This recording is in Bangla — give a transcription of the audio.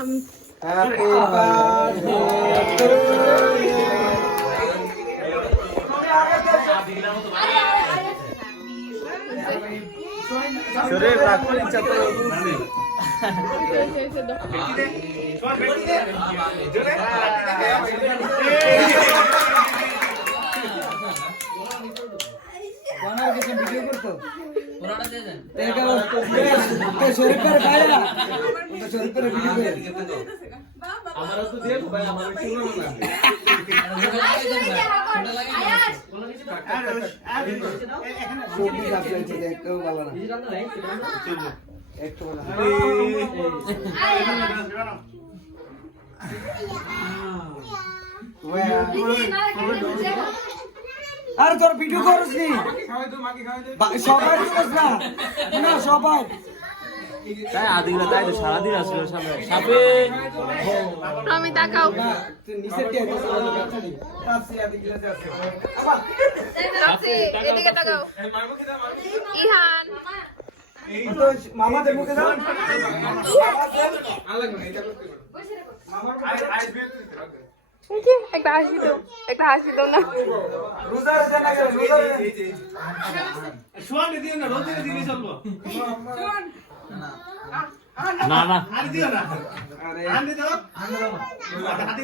আমি Happy birthday to शरीर नागपुर चपल कोणाला कसे व्हिडिओ करतो पुराणा दे ते काय वस्तू ते शरीर काय ना शरीर व्हिडिओ करतो आम्हाला तू दे भाई आम्हाला সবজি ভালো না? একটু আরে তোর ভিডিও করছি সবাই না সবাই। তাই আদিগুলো তাই তো সারাদিন আসলে সামনে। সাপে! আমি তাকাও। ইহান তো মামাদের মুখে দাও একটা হাসি দাও একটা হাসি দাও না। রোজা দিও না রোজে দিলে চলবো। না না। আর দিও না। আরে। আনতে দাও। হাতে